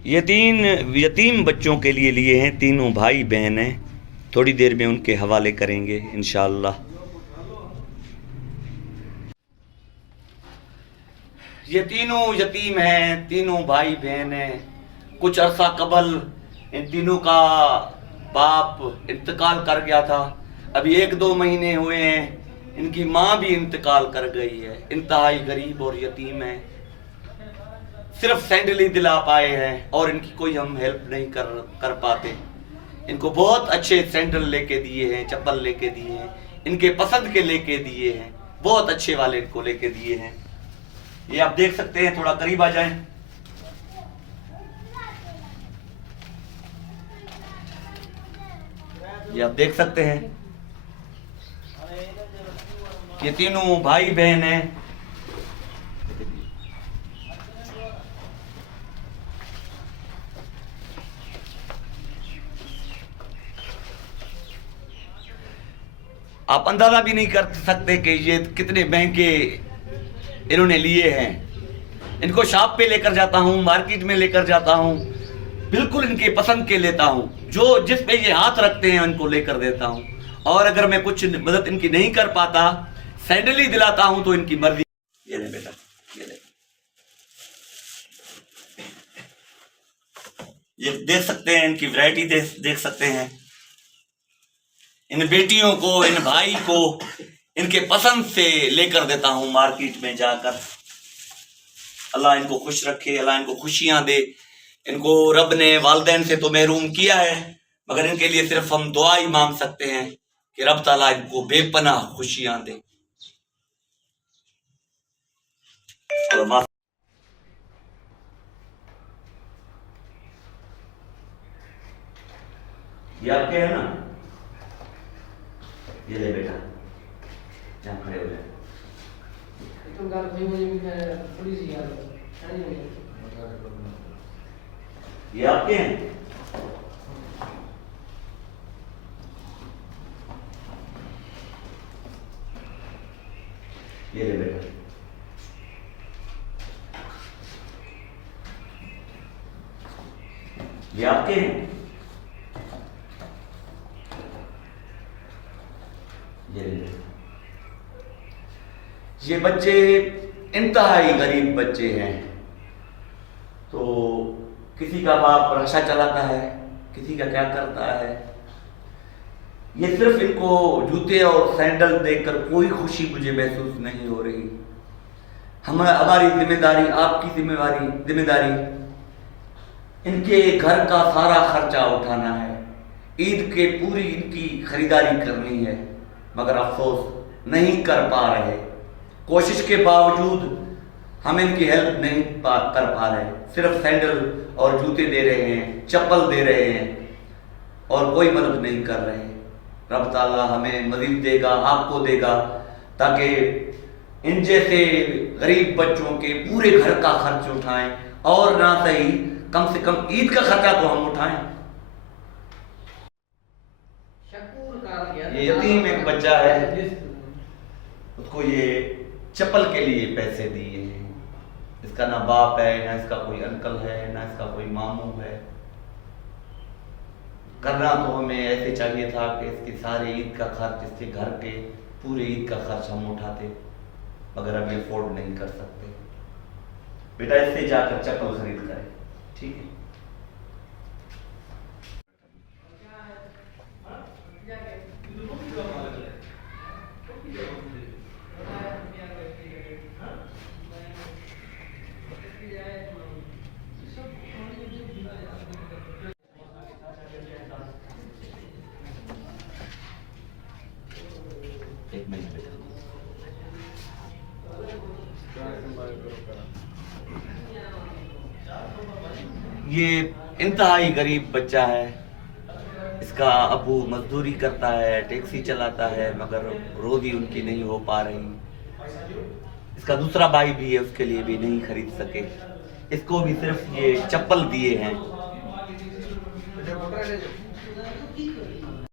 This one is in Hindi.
ये तीन यतीम बच्चों के लिए हैं, तीनों भाई बहन हैं। थोड़ी देर में उनके हवाले करेंगे इंशाअल्लाह। ये तीनों यतीम हैं, तीनों भाई बहन हैं। कुछ अरसा कबल इन तीनों का बाप इंतकाल कर गया था। अभी 1-2 महीने हुए हैं, इनकी माँ भी इंतकाल कर गई है। इंतहाई गरीब और यतीम है, सिर्फ सैंडल ही दिला पाए हैं और इनकी कोई हम हेल्प नहीं कर पाते। इनको बहुत अच्छे सैंडल लेके दिए हैं, चप्पल लेके दिए हैं, इनके पसंद के लेके दिए हैं, बहुत अच्छे वाले इनको लेके दिए हैं। ये आप देख सकते हैं, थोड़ा करीब आ जाएं। ये आप देख सकते हैं, ये तीनों भाई बहन हैं। आप अंदाजा भी नहीं कर सकते कि ये कितने महंगे इन्होंने लिए हैं। इनको शॉप पे लेकर जाता हूँ, मार्केट में लेकर जाता हूँ, बिल्कुल इनके पसंद के लेता हूँ। जो जिस पे ये हाथ रखते हैं उनको लेकर देता हूँ। और अगर मैं कुछ मदद इनकी नहीं कर पाता, सैंडल ही दिलाता हूँ, तो इनकी मर्जी। ये ले बेटा, ये ले। ये देख सकते हैं, इनकी वैरायटी देख सकते हैं। इन बेटियों को, इन भाई को इनके पसंद से लेकर देता हूं मार्केट में जाकर। अल्लाह इनको खुश रखे, अल्लाह इनको खुशियां दे। इनको रब ने वालिदैन से तो महरूम किया है, मगर इनके लिए सिर्फ हम दुआ ही मांग सकते हैं कि रब ताला इनको बेपनाह खुशियां दे। ये आपके है ना, ये ले बेटा, यहाँ खड़े हो जाए। ये आपके हैं। ये ले बेटा, ये आपके हैं। ये बच्चे इंतहाई गरीब बच्चे हैं। तो किसी का बाप रिक्शा चलाता है, किसी का क्या करता है। ये सिर्फ इनको जूते और सैंडल देखकर कोई खुशी मुझे महसूस नहीं हो रही। हमारी जिम्मेदारी, आपकी जिम्मेदारी इनके घर का सारा खर्चा उठाना है। ईद के पूरी इनकी खरीदारी करनी है, मगर अफसोस नहीं कर पा रहे। कोशिश के बावजूद हम इनकी हेल्प नहीं कर पा रहे। सिर्फ सैंडल और जूते दे रहे हैं, चप्पल दे रहे हैं और कोई मदद नहीं कर रहे। रब ताला हमें मजीद देगा, आपको देगा, ताकि इन जैसे गरीब बच्चों के पूरे घर का खर्च उठाएं, और ना सही कम से कम ईद का खर्चा तो हम उठाएं। ये यतीम एक बच्चा है, उसको ये चप्पल के लिए पैसे दिए हैं। इसका ना बाप है, ना इसका कोई अंकल है, ना इसका कोई मामू है। करना तो हमें ऐसे चाहिए था कि इसके सारे ईद का खर्च, इसके घर के पूरे ईद का खर्च हम उठाते, मगर हम अफोर्ड नहीं कर सकते। बेटा इससे जाकर चप्पल खरीद करें, ठीक है। एक मिनट बेटा, ये इंतहाई गरीब बच्चा है। इसका अबू मजदूरी करता है, टैक्सी चलाता है, मगर रोजी उनकी नहीं हो पा रही। इसका दूसरा भाई भी है, उसके लिए भी नहीं खरीद सके। इसको भी सिर्फ ये चप्पल दिए हैं।